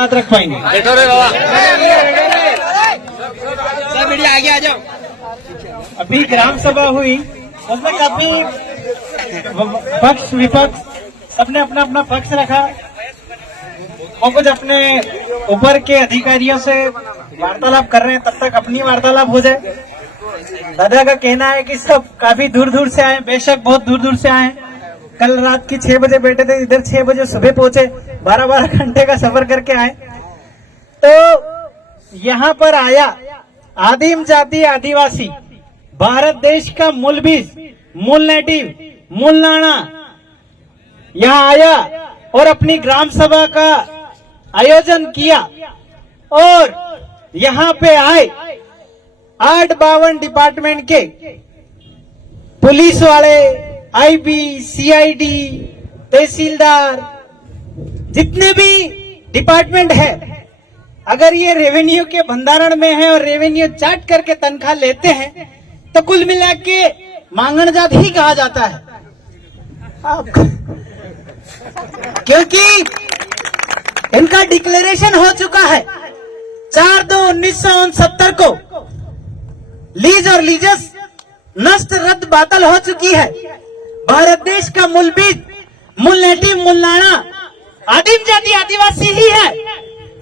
बात रख पाएंगे। बैठो रे बाबा, सब मीडिया आगे आ जाओ। अभी ग्राम सभा हुई, उसमें काफी पक्ष विपक्ष सबने अपना अपना पक्ष रखा और कुछ अपने ऊपर के अधिकारियों से वार्तालाप कर रहे हैं, तब तक अपनी वार्तालाप हो जाए। दादा का कहना है कि सब काफी दूर दूर से आए, बेशक बहुत दूर दूर से आए। कल रात की 6 बजे बैठे थे, इधर 6 बजे सुबह पहुंचे, 12-12 घंटे का सफर करके आए। तो यहाँ पर आया आदिम जाति आदिवासी, भारत देश का मूल बीज, मूल नेटिव, मूल नाना यहाँ आया और अपनी ग्राम सभा का आयोजन किया। और यहाँ पे आए 8-52 डिपार्टमेंट के पुलिस वाले, आईबी, सीआईडी, तहसीलदार, जितने भी डिपार्टमेंट है, अगर ये रेवेन्यू के भंडारण में है और रेवेन्यू चार्ट करके तनख्वाह लेते हैं तो कुल मिला के मांगण जात ही कहा जाता है। क्योंकि इनका डिक्लेरेशन हो चुका है 4/2/1969 को, लीज और लीजस नष्ट रद्द बातल हो चुकी है। भारत देश का मूल बीज, मूल नेटिव, मूल नाना आदिम जाति आदिवासी ही है।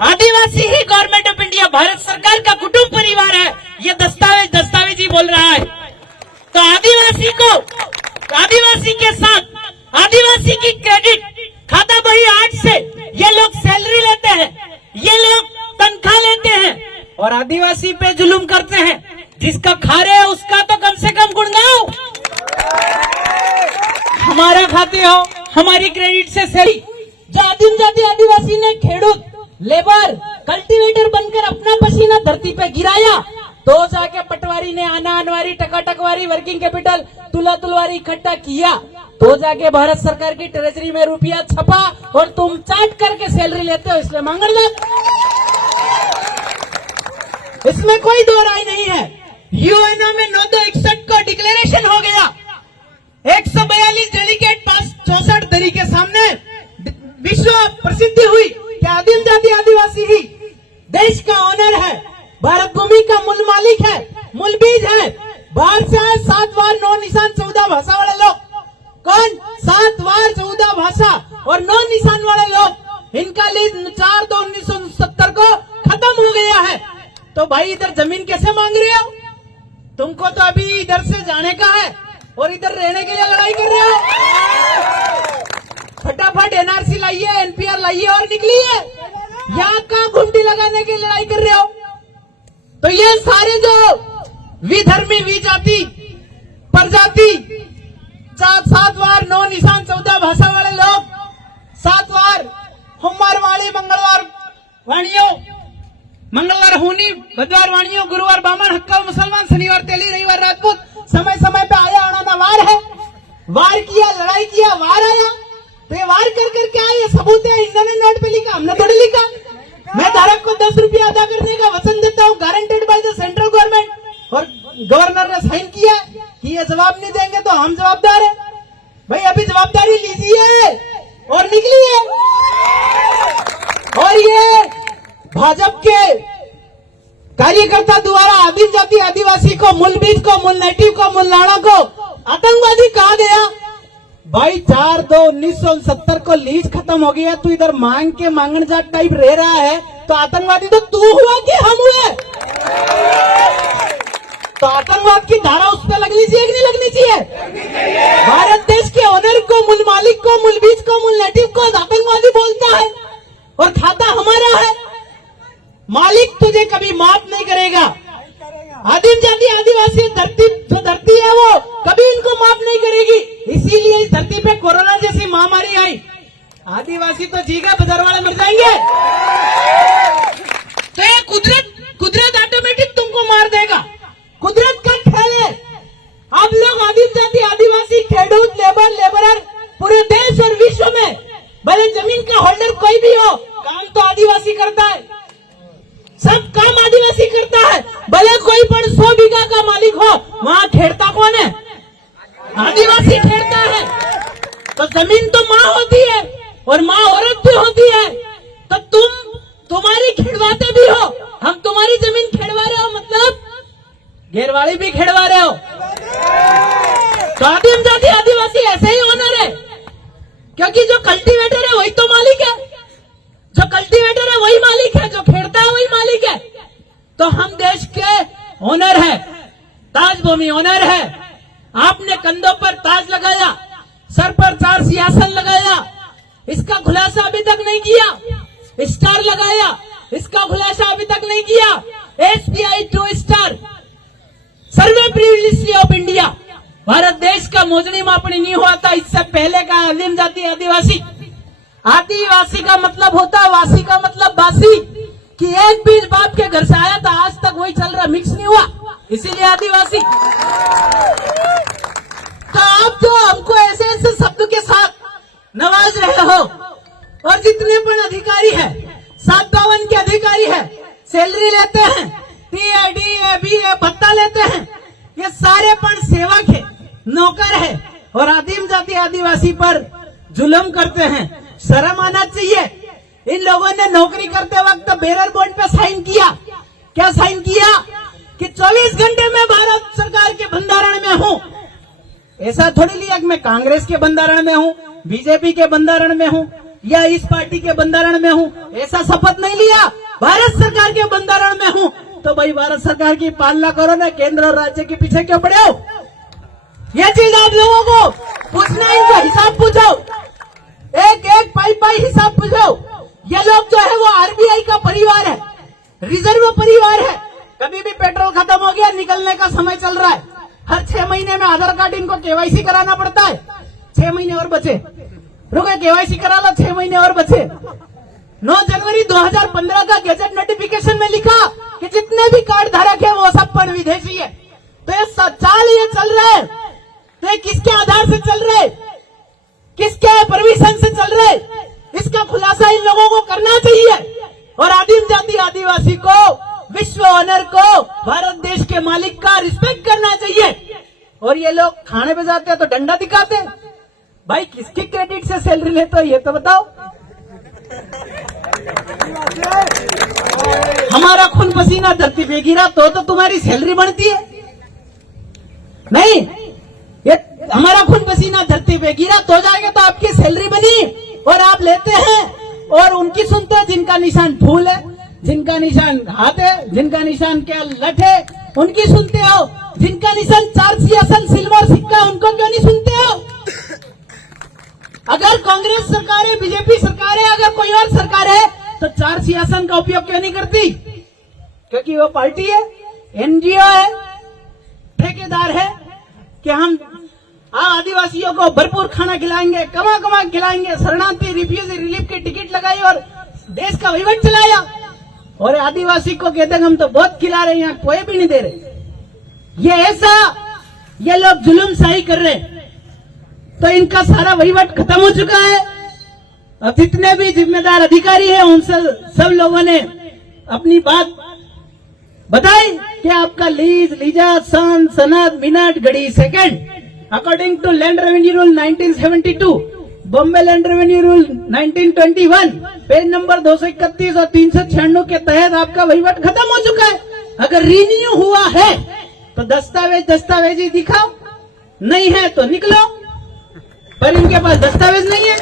आदिवासी ही गवर्नमेंट ऑफ इंडिया, भारत सरकार का कुटुंब परिवार है। ये दस्तावेज ही बोल रहा है। तो आदिवासी को, आदिवासी के साथ आदिवासी की क्रेडिट खाता बही 8 से ये लोग सैलरी लेते हैं, ये लोग तनख्वाह लेते हैं और आदिवासी पे जुल्म करते हैं। जिसका खा रहे हो उसका तो कम से कम गुणगाओ। हमारा खाते हो, हमारी क्रेडिट से सही। जो आदिम जाति आदिवासी ने खेडूत, लेबर, कल्टीवेटर बनकर अपना पसीना धरती पे गिराया, तो जाके पटवारी ने आना अनवारी, टकाटकवारी, वर्किंग कैपिटल, तुलवारी इकट्ठा किया, तो जाके भारत सरकार की ट्रेजरी में रुपया छपा और तुम चाट करके सैलरी लेते हो, इसलिए मांगण जात। इसमें कोई दो राय नहीं है। यूएनओ में 9/2/61 को डिक्लेरेशन हो गया। 142 डेलीगेट पास 64 दरी के सामने विश्व प्रसिद्धि हुई कि आदिम जाति आदिवासी ही देश का ऑनर है, भारत भूमि का मूल मालिक है, मूल बीज है। बाहर से आए 7 वार 9 निशान 14 भाषा वाले लोग, कौन 7 वार 14 भाषा और 9 निशान वाले लोग, इनका लीज 4/2/1969 को खत्म हो गया है। तो भाई इधर जमीन कैसे मांग रहे हो? तुमको तो अभी इधर से जाने का है और इधर रहने के लिए लड़ाई कर रहे हो। फटाफट एनआरसी लाइए, एनपीआर लाइए और निकलिए। यहाँ कहाँ घुमटी लगाने की लड़ाई कर रहे हो? तो ये सारे जो विधर्मी, विजाति, प्रजाति, 7 वार 9 निशान 14 भाषा वाले लोग, 7 वार सोमवार वाणी, मंगलवार वाणियों, मंगलवार होनी, बुधवार वाणियों, गुरुवार बामन, हक्का मुसलमान, शनिवार तेली, रविवार राजपूत, समय समय पे आया आना वार है। वार किया, लड़ाई किया, वार आया। तो ये वार कर क्या है? ये सबूत है। इन्होंने नोट पे लिखा, हमने थोड़ी लिखा। मैं धारक को 10 रुपया अदा करने का वचन देता हूँ, guaranteed by the central government, और गवर्नर ने साइन किया कि ये जवाब नहीं देंगे तो हम जवाबदार है। भाई अभी जवाबदारी लीजिए और निकलिए। और ये भाजपा के कार्यकर्ता द्वारा आदिम जाति आदिवासी को, मूल बीज को, मूल नेटिव को, मूल नाना को आतंकवादी कहा गया। भाई 4/2/1969 को लीज खत्म हो गया, तू इधर मांग के मांगण जाट टाइप रह रहा है, तो आतंकवादी तो तू हुआ कि हम हुए? तो आतंकवाद की धारा उस पर लगनी चाहिए कि नहीं लगनी चाहिए? भारत देश के ओनर को, मूल मालिक को, मूल बीज को, मूल नेटिव को आतंकवादी बोलता है और खाता हमारा है। मालिक तुझे कभी माफ नहीं करेगा। आदिम जाति आदिवासी जो धरती है वो कभी इनको माफ नहीं करेगी। इसीलिए इस धरती पे कोरोना जैसी महामारी आई। आदिवासी तो जीगा, बाजार वाले मर जाएंगे। तो ये कुदरत ऑटोमेटिक तुमको मार देगा। कुदरत का खेल है। आप लोग आदिम जाति आदिवासी, खेडूत, लेबरर पूरे देश और विश्व में भले जमीन का होल्डर कोई भी हो, काम तो आदिवासी करता है। सब काम आदिवासी करता है। भले कोई पण 100 बीघा का मालिक हो, वहाँ खेड़ता कौन है? आदिवासी खेड़ता है। तो जमीन तो माँ होती है और माँ औरत भी होती है। तो तुम तुम्हारी खिड़वाते भी हो, हम तुम्हारी जमीन खिड़वा रहे हो, मतलब घेरवाड़ी भी खिड़वा रहे हो। तो आदिम जाति आदिवासी ऐसे ही ओनर है, क्योंकि जो कल्टीवेटर है वही तो मालिक है, जो कल्टीवेटर है वही मालिक है, जो खेड़ता है वही मालिक है। तो हम देश के ओनर है, ताज भूमि ओनर है। आपने कंधों पर ताज लगाया, सर पर 4 सिंहासन लगाया, इसका खुलासा अभी तक नहीं किया। स्टार लगाया, इसका खुलासा अभी तक नहीं किया। SBI 2 star survey privilege of India, Bharat देश का मोजनी मापनी नहीं हुआ था इससे पहले का आदिम जाति आदिवासी। आदिवासी का मतलब होता है, वासी का मतलब बासी, कि एक बीज बाप के घर से आया था, आज तक वही चल रहा, मिक्स नहीं हुआ, इसीलिए आदिवासी। तो आप जो हमको ऐसे ऐसे शब्द के साथ नवाज रहे हो, और जितने पण अधिकारी है, 752 के अधिकारी है, सैलरी लेते हैं, टीए डीए बीए भत्ता लेते हैं, ये सारे पण सेवक है, नौकर है, और आदिम जाति आदिवासी पर जुल्म करते हैं। शर्म आना चाहिए। इन लोगों ने नौकरी करते वक्त बेरर बॉन्ड पे साइन किया। क्या साइन किया? कि 24 घंटे में भारत सरकार के बंधारण में हूं। ऐसा थोड़ी लिया कि मैं कांग्रेस के बंधारण में हूं, बीजेपी के बंधारण में हूं, या इस पार्टी के बंधारण में हूं, ऐसा शपथ नहीं लिया। भारत सरकार के बंधारण में हूं, तो भाई भारत सरकार की पालना करो ना, केंद्र और राज्य के पीछे क्यों पड़े हो? ये चीज आप लोगों को पूछना, इनका हिसाब पूछो, एक एक पाई हिसाब पूछो। ये लोग जो है वो RBI का परिवार है, रिजर्व परिवार है। कभी भी पेट्रोल खत्म हो गया, निकलने का समय चल रहा है, हर 6 महीने में आधार कार्ड इनको KYC कराना पड़ता है। 6 महीने और बचे, रुके KYC करा लो, 6 महीने और बचे। 9 जनवरी 2015 का गैजेट नोटिफिकेशन में लिखा कि जितने भी कार्ड धारक है वो सब पण विदेशी है। तो ये चाल ये चल रहा है, तो ये किसके आधार से चल रहा है, किसके परमिशन से चल रहा है? इसका खुलासा इन लोगों को करना चाहिए। और आदिम जाति आदिवासी को, विश्व ऑनर को, भारत देश के मालिक का रिस्पेक्ट करना चाहिए। और ये लोग खाने पे जाते हैं तो डंडा दिखाते हैं। भाई किसके क्रेडिट से सैलरी लेते हो ये तो बताओ। हमारा खून पसीना धरती पे गिरा तो तुम्हारी सैलरी बढ़ती है? नहीं, ये हमारा खून पसीना धरती पे गिरा तो जाएगा तो आपकी सैलरी बनी, और आप लेते हैं और उनकी सुनते हैं जिनका निशान फूल है, जिनका निशान हाथ है, जिनका निशान क्या लठ है, उनकी सुनते हो। जिनका निशान 4 सिंहासन सिल्वर सिक्का, उनको क्यों नहीं सुनते हो? अगर कांग्रेस सरकार है, बीजेपी सरकार है, अगर कोई और सरकार है, तो 4 सिंहासन का उपयोग क्यों नहीं करती? क्योंकि वो पार्टी है, NGO है, ठेकेदार है कि हम आदिवासियों को भरपूर खाना खिलाएंगे, कमा खिलाएंगे, शरणार्थी रिफ्यूजी रिलीफ की टिकट लगाई और देश का वहीवट चलाया। और आदिवासी को कहते हैं हम तो बहुत खिला रहे हैं, यहाँ कोई भी नहीं दे रहे। ये ऐसा ये लोग जुल्मशाही कर रहे हैं, तो इनका सारा वहीवट खत्म हो चुका है। अब जितने भी जिम्मेदार अधिकारी हैं उनसे सब लोगों ने अपनी बात बताई कि आपका लीज, लीजा, सन, सनद, मिनट, घड़ी, second according to land revenue rule 1972, Bombay land revenue rule 1921, page number 231 और 396 के तहत आपका वहीवट खत्म हो चुका है। अगर रिन्यू हुआ है तो दस्तावेज ही दिखाओ, नहीं है तो निकलो। पर इनके पास दस्तावेज नहीं है,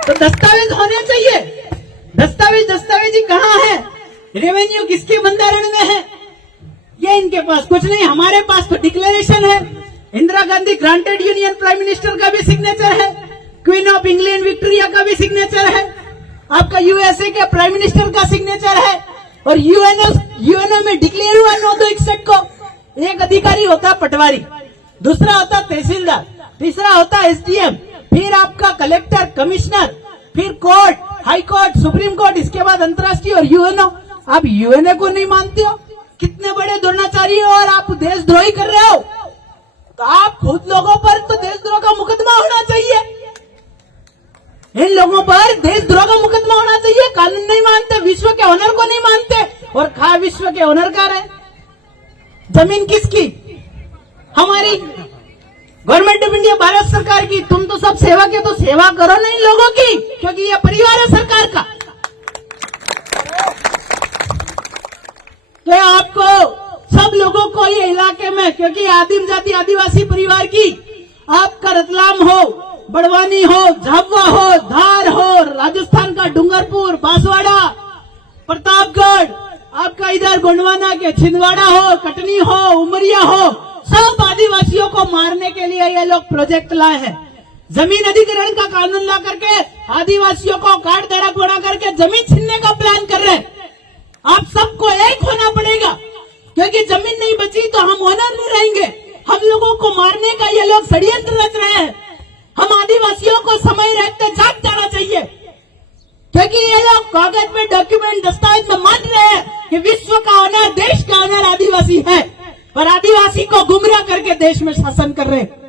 तो दस्तावेज होने चाहिए। दस्तावेज ही कहाँ है? रेवेन्यू किसके बंधारण में है? ये इनके पास कुछ नहीं। हमारे पास तो डिक्लेरेशन है, Indira Gandhi granted union prime minister का भी सिग्नेचर है, क्वीन ऑफ इंग्लैंड विक्टोरिया का भी सिग्नेचर है, आपका USA के प्राइम मिनिस्टर का सिग्नेचर है, और यूएनओ में डिक्लेयर हुआ 9/261 को। एक अधिकारी होता है पटवारी, दूसरा होता तहसीलदार, तीसरा होता SDM, फिर आपका कलेक्टर, कमिश्नर, फिर court, high court, supreme court, इसके बाद अंतर्राष्ट्रीय और यूएनओ। आप यूएनओ को नहीं मानते हो? कितने बड़े द्रोणाचार्य हो और आप देशद्रोही कर रहे हो। तो आप खुद लोगों पर तो देशद्रोह का मुकदमा होना चाहिए, इन लोगों पर देशद्रोह का मुकदमा होना चाहिए। कानून नहीं मानते, विश्व के ऑनर को नहीं मानते, और खा विश्व के ऑनर का रहे। जमीन किसकी? हमारी गवर्नमेंट ऑफ इंडिया, भारत सरकार की। तुम तो सब सेवा के, तो सेवा करो ना इन लोगों की, क्योंकि ये परिवार है सरकार का। कि आपको सब लोगों को ये इलाके में, क्योंकि आदिम जाति आदिवासी परिवार की, आपका रतलाम हो, बड़वानी हो, झाबुआ हो, धार हो, राजस्थान का डूंगरपुर, बांसवाड़ा, प्रतापगढ़, आपका इधर गोंडवाना के छिंदवाड़ा हो, कटनी हो, उमरिया हो, सब आदिवासियों को मारने के लिए ये लोग प्रोजेक्ट लाए हैं। जमीन अधिग्रहण का कानून ला करके आदिवासियों को काट धड़क बना करके जमीन छीनने का प्लान कर रहे हैं। आप सबको एक होना पड़ेगा, क्योंकि जमीन नहीं बची तो हम ओनर नहीं रहेंगे। हम लोगों को मारने का ये लोग षड्यंत्र रच रहे हैं। हम आदिवासियों को समय रहते जाग जाना चाहिए, क्योंकि ये लोग कागज में, डॉक्यूमेंट, दस्तावेज में मान रहे हैं कि विश्व का ऑनर, देश का ऑनर आदिवासी है, पर आदिवासी को गुमराह करके देश में शासन कर रहे हैं।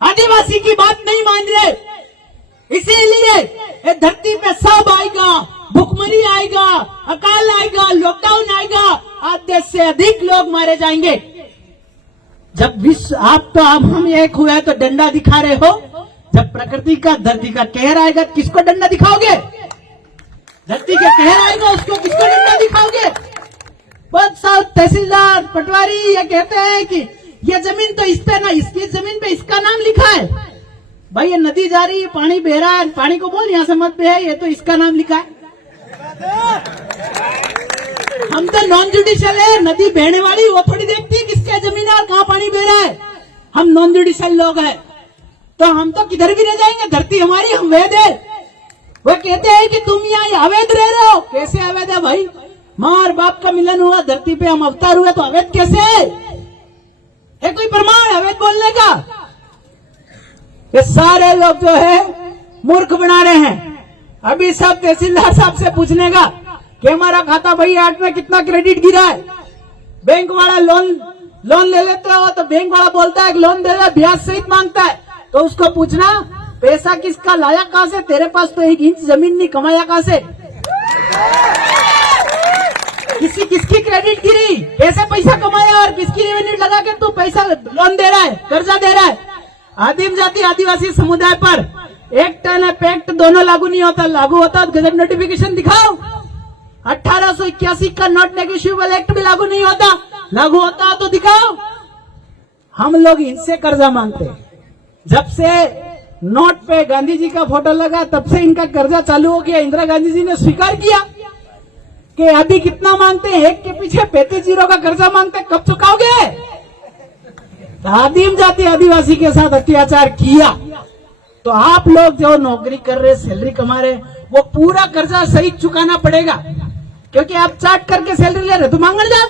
आदिवासी की बात नहीं मान रहे, इसीलिए ये धरती पे सब आएगा, भुखमरी आएगा, अकाल आएगा, लॉकडाउन आएगा, आधे से अधिक लोग मारे जाएंगे। जब विश्व, आप तो अब हम एक हुए तो डंडा दिखा रहे हो, जब प्रकृति का, धरती का कहर आएगा किसको डंडा दिखाओगे? धरती का कहर आएगा उसको किसको डंडा दिखाओगे? बहुत सारे तहसीलदार, पटवारी ये कहते हैं कि ये जमीन तो इस पे ना, इसकी जमीन पे इसका नाम लिखा है। भाई ये नदी जा रही है, पानी बह रहा है, पानी को बोल यहाँ से मत बहे, ये तो इसका नाम लिखा है। हम तो नॉन जुडिशियल है, नदी बहने वाली वो थोड़ी देखती है किसके जमीन है और कहाँ पानी बह रहा है। हम नॉन जुडिशियल लोग हैं, तो हम तो किधर भी रह जाएंगे, धरती हमारी, हम वैध है। वो कहते हैं कि तुम यहाँ अवैध रह रहे हो। कैसे अवैध है भाई? माँ और बाप का मिलन हुआ, धरती पे हम अवतार हुए, तो अवैध कैसे है? ये कोई प्रमाण अवैध बोलने का? ये सारे लोग जो है मूर्ख बना रहे हैं। अभी सब तहसीलदार साहब से पूछने का कि हमारा खाता भाई 8 में कितना क्रेडिट गिरा है। बैंक वाला लोन ले लेते हो तो बैंक वाला बोलता है कि लोन दे दे, ब्याज सहित मांगता है, तो उसको पूछना पैसा किसका लाया कहां से? तेरे पास तो 1 इंच जमीन नहीं, कमाया कहां से? किसकी क्रेडिट गिरी, कैसे पैसा कमाया और किसकी रेवेन्यू लगा के तू पैसा लोन दे रहा है, कर्जा दे रहा है? आदिम जाति आदिवासी समुदाय पर 1 टन पैक्ट दोनों लागू नहीं होता। लागू होता तो गजट नोटिफिकेशन दिखाओ। 1881 का नॉट नेगोशिएबल एक्ट भी लागू नहीं होता, लागू होता तो दिखाओ। हम लोग इनसे कर्जा मांगते हैं। जब से नोट पे गांधी जी का फोटो लगा तब से इनका कर्जा चालू हो गया। इंदिरा गांधी जी ने स्वीकार किया कि अभी कितना मांगते हैं, 1 के पीछे 35 जीरो का कर्जा मांगते हैं, कब चुकाओगे? आदिम जाति आदिवासी के साथ अत्याचार किया तो आप लोग जो नौकरी कर रहे, सैलरी कमा रहे, वो पूरा कर्जा सहित चुकाना पड़ेगा, क्योंकि आप चार्ट करके सैलरी ले रहे तो मांगल जाओ।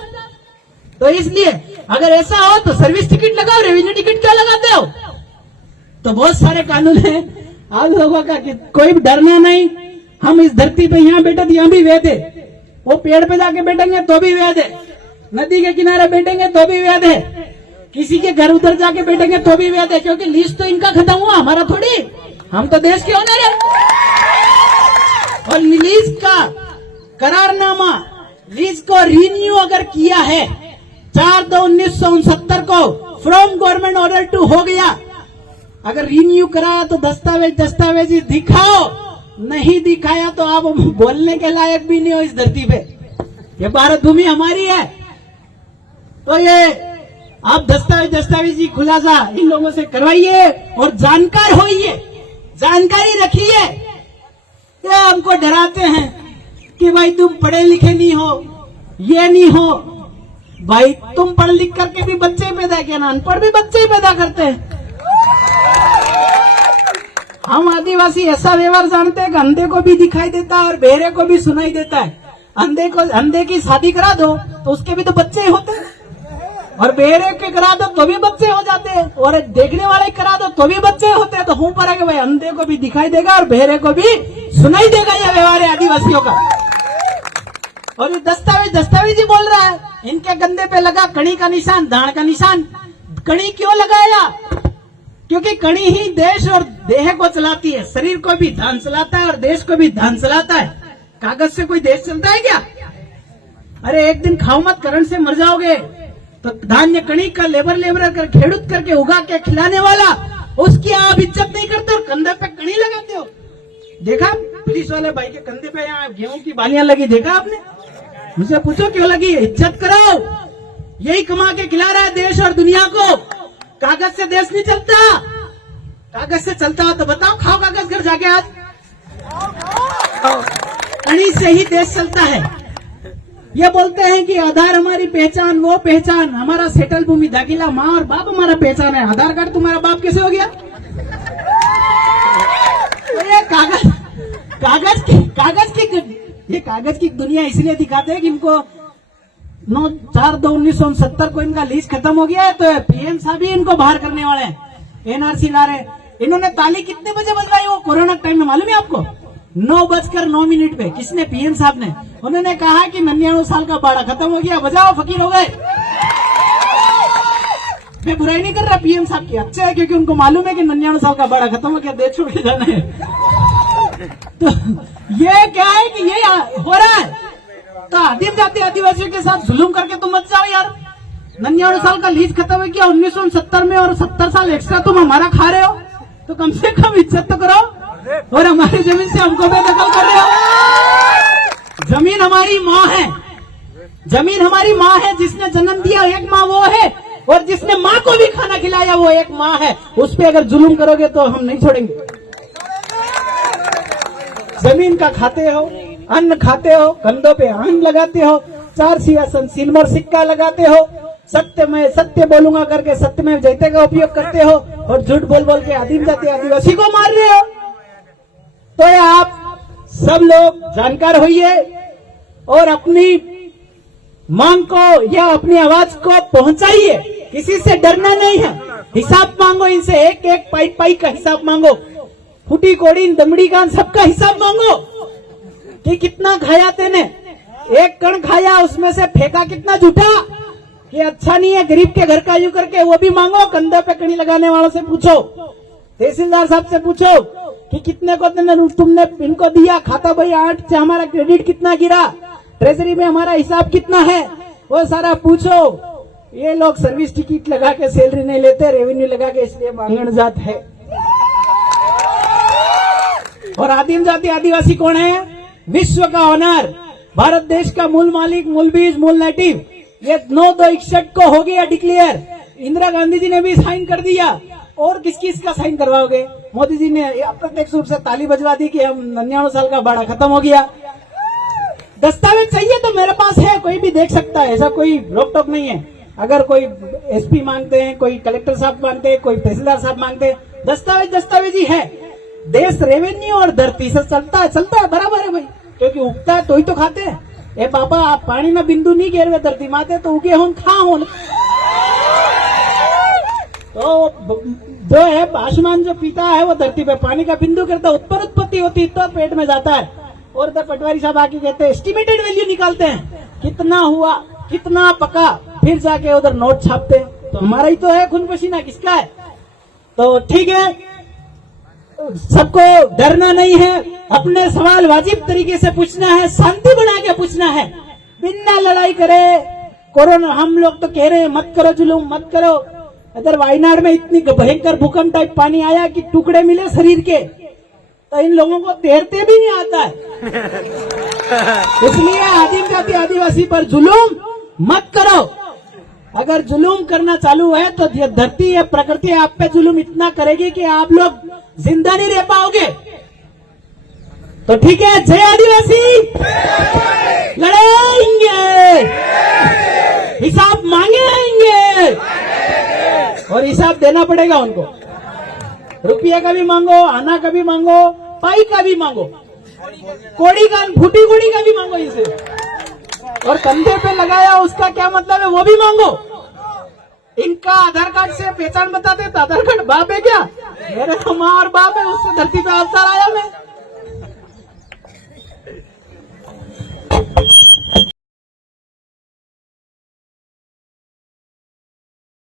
तो इसलिए अगर ऐसा हो तो सर्विस टिकट लगाओ, रेवेन्यू टिकट क्यों लगाते हो? तो बहुत सारे कानून हैं आप लोगों का कि कोई डरना नहीं। हम इस धरती पे यहाँ बैठे तो यहाँ भी वैध है, वो पेड़ पे जाके बैठेंगे तो भी वैध है, नदी के किनारे बैठेंगे तो भी वैध है, किसी के घर उधर जाके बैठेंगे तो भी वैध है, क्योंकि लीज तो इनका खत्म हुआ, हमारा थोड़ी। हम तो देश के ओनर है। और लीज का करारनामा, लीज को रिन्यू अगर किया है 4/2/1969 को, फ्रॉम गवर्नमेंट ऑर्डर टू हो गया। अगर रिन्यू कराया तो दस्तावेज दिखाओ, नहीं दिखाया तो आप बोलने के लायक भी नहीं हो इस धरती पे। ये भारत भूमि हमारी है। तो ये आप दस्तावेजी खुलासा इन लोगों से करवाइए और जानकार होइए, जानकारी रखिए। ये हमको डराते हैं कि भाई तुम पढ़े लिखे नहीं हो, ये नहीं हो। भाई तुम पढ़ लिख करके भी बच्चे पैदा किया ना, अनपढ़ भी बच्चे ही पैदा करते हैं। हम आदिवासी ऐसा व्यवहार जानते हैं कि अंधे को भी दिखाई देता है और बहरे को भी सुनाई देता है। अंधे की शादी करा दो तो उसके भी तो बच्चे ही होते हैं, और बहरे के करा दो तो भी बच्चे हो जाते हैं, और देखने वाले करा दो तो भी बच्चे होते हैं। तो हूं पर है कि भाई अंधे को भी दिखाई देगा और बहरे को भी सुनाई देगा। यह व्यवहार है आदिवासियों का। और ये दस्तावेज ही बोल रहा है, इनके गंदे पे लगा कणी का निशान, दाण का निशान। कणी क्यों लगाया? क्योंकि कणी ही देश और देह को चलाती है, शरीर को भी धान चलाता है और देश को भी धान चलाता है। कागज से कोई देश चलता है क्या? अरे एक दिन खाओ मत, करंट से मर जाओगे। तो धान्य कणी का लेबर कर खेड़ूत करके उगा के खिलाने वाला, उसकी आप इज्जत नहीं करते और कंधे पे कणी लगाते हो। देखा पुलिस वाले भाई के कंधे पे यहाँ गेहूं की बालियां लगी, देखा आपने? मुझे पूछो क्यों लगी? इज्जत करो, यही कमा के खिला रहा है देश और दुनिया को। कागज से देश नहीं चलता, कागज से चलता हो तो बताओ, खाओ कागज घर जाके आज। कहीं से ही देश चलता है। ये बोलते हैं कि आधार हमारी पहचान, वो पहचान, हमारा सेटल भूमि दाखिला, माँ और बाप हमारा पहचान है। आधार कार्ड तुम्हारा बाप कैसे हो गया? तो ये कागज की दुनिया इसलिए दिखाते हैं कि इनको 9/4/1969 को इनका लीज खत्म हो गया है, तो पीएम साहब ही इनको बाहर करने वाले हैं, एनआरसी ला रहे। इन्होंने ताली कितने बजे बजवाई वो कोरोना टाइम में, मालूम है आपको? 9:09 पे। किसने? पीएम साहब ने। उन्होंने कहा कि 99 साल का बाड़ा खत्म हो गया, बजाओ, फकीर हो गए। मैं बुराई नहीं कर रहा पीएम साहब की, अच्छा है, क्योंकि उनको मालूम है कि 99 साल का बाड़ा खत्म हो गया, देश छोड़ के जाना है। तो ये क्या है कि ये हो रहा है, तो आदिम जाति आदिवासियों के साथ जुलूम करके तुम मत जाओ यार। 99 साल का लीज खत्म हो गया 1969 में, और 70 साल एक्स्ट्रा तुम हमारा खा रहे हो, तो कम से कम इज्जत तो करो। और हमारी जमीन से हमको बेदखल कर रहे हो। जमीन हमारी माँ है, जमीन हमारी माँ है, जिसने जन्म दिया एक माँ वो है, और जिसने माँ को भी खाना खिलाया वो एक माँ है। उस पे अगर जुलूम करोगे तो हम नहीं छोड़ेंगे। जमीन का खाते हो, अन्न खाते हो, कंधों पे अन्न लगाते हो, 4 सिंहासन सिल्वर सिक्का लगाते हो, सत्य में सत्य बोलूंगा करके सत्य में जयते का उपयोग करते हो, और झूठ बोल बोल के आदिम जाति आदिवासी को मार रहे हो। तो आप सब लोग जानकार होइए और अपनी मांग को या अपनी आवाज को पहुंचाइए। किसी से डरना नहीं है, हिसाब मांगो इनसे, एक एक पाई पाई का हिसाब मांगो, फूटी कोड़ी दमड़ी कान सबका हिसाब मांगो कि कितना खाया तेने, एक कण खाया उसमें से फेंका कितना झूठा, कि अच्छा नहीं है गरीब के घर का यूं करके, वो भी मांगो। कंधे पे कड़ी लगाने वालों से पूछो, तहसीलदार साहब से पूछो कि कितने को तुमने इनको दिया, खाता भाई 8 से हमारा क्रेडिट कितना गिरा, ट्रेजरी में हमारा हिसाब कितना है, वो सारा पूछो। ये लोग सर्विस टिकट लगा के सैलरी नहीं लेते, रेवेन्यू लगा के, इसलिए मांगण जात है। और आदिम जाति आदिवासी कौन है? विश्व का ऑनर, भारत देश का मूल मालिक, मूल बीज, मूल नेटिव। ये 9/2/61 को हो गया डिक्लेयर, इंदिरा गांधी जी ने भी साइन कर दिया। और किस किस का साइन करवाओगे? मोदी जी ने अप्रत्यक्ष रूप से ताली बजवा दी कि हम 99 साल का बाड़ा खत्म हो गया। दस्तावेज चाहिए तो मेरे पास है, कोई भी देख सकता है, ऐसा कोई रोक टोक नहीं है। अगर कोई एसपी मांगते हैं, कोई कलेक्टर साहब मांगते हैं, कोई तहसीलदार साहब मांगते हैं, दस्तावेज ही है। देश रेवेन्यू और धरती से चलता है बराबर है भाई, क्योंकि उगता है तो ही तो खाते हैं। ए बाबा, आप पानी में बिंदु नहीं घेर हुए धरती माते तो उगे हो खा हो। तो जो है आसमान जो पीता है वो धरती पे पानी का बिंदु करता है, उत्पत्ति होती है तो पेट में जाता है। और तो पटवारी साहब आके कहते हैं एस्टिमेटेड वैल्यू निकालते हैं, कितना हुआ, कितना पका, फिर जाके उधर नोट छापते हैं। तो हमारा ही तो है खून पसीना, किसका है? तो ठीक है, सबको डरना नहीं है, अपने सवाल वाजिब तरीके से पूछना है, शांति बना के पूछना है, बिना लड़ाई करे। कोरोना हम लोग तो कह रहे हैं मत करो जुलूम, मत करो। अगर वायनाड में इतनी भयंकर भूकंप टाइप पानी आया कि टुकड़े मिले शरीर के, तो इन लोगों को तैरते भी नहीं आता है। इसलिए आदिम जाति आदिवासी पर जुलूम मत करो। अगर जुलूम करना चालू है तो ये धरती है, प्रकृति आप पे जुलूम इतना करेगी कि आप लोग जिंदा नहीं रह पाओगे। तो ठीक है, जय आदिवासी, लड़ेंगे, हिसाब मांगेंगे, और हिसाब देना पड़ेगा उनको। रुपये का भी मांगो, आना का भी मांगो, पाई का भी मांगो, कोड़ी का, फूटी कोड़ी का भी मांगो इसे, और कंधे पे लगाया उसका क्या मतलब है वो भी मांगो। इनका आधार कार्ड से पहचान बताते तो आधार कार्ड बाप है क्या? मेरे तो माँ और बाप है, उससे धरती पे अवतार आया मैं।